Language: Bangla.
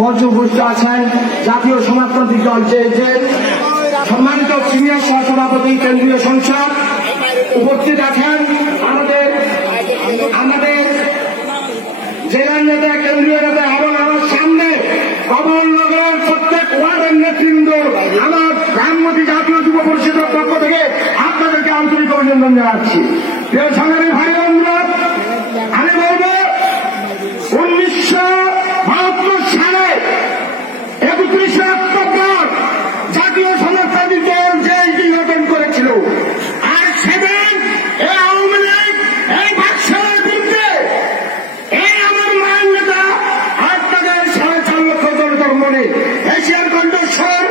মঞ্চে উপস্থিত আছেন জাতীয় সমাজতান্ত্রিক দল জেএসএ সম্মানিত সিনিয়র সহসভাপতি কেন্দ্রীয় সংসদ উপস্থিত আছেন আমাদের জেলার নেতা কেন্দ্রীয় নেতা এবং আমার সামনে কমলনগরের প্রত্যেক ওয়ার্ডের নেতৃবৃন্দ আমার প্রধানমন্ত্রী জাতীয় যুব পরিষদের পক্ষ থেকে আপনাদেরকে আন্তরিক অভিনন্দন জানাচ্ছি। প্রিয় সংগ্রামী ভাই বোনেরা, আমি বলব 1972 সালে 31 অক্টোবর জাতীয় সমাজতান্ত্রিক দল জেএসডি গঠন করেছিল। আর সেদিন এই আওয়ামী লীগ এই বাকশালের বিরুদ্ধে এই আমার মায়ের নেতা আপনাদের 4.5 লক্ষ জনতার মনে এশিয়ার কণ্ঠস্বর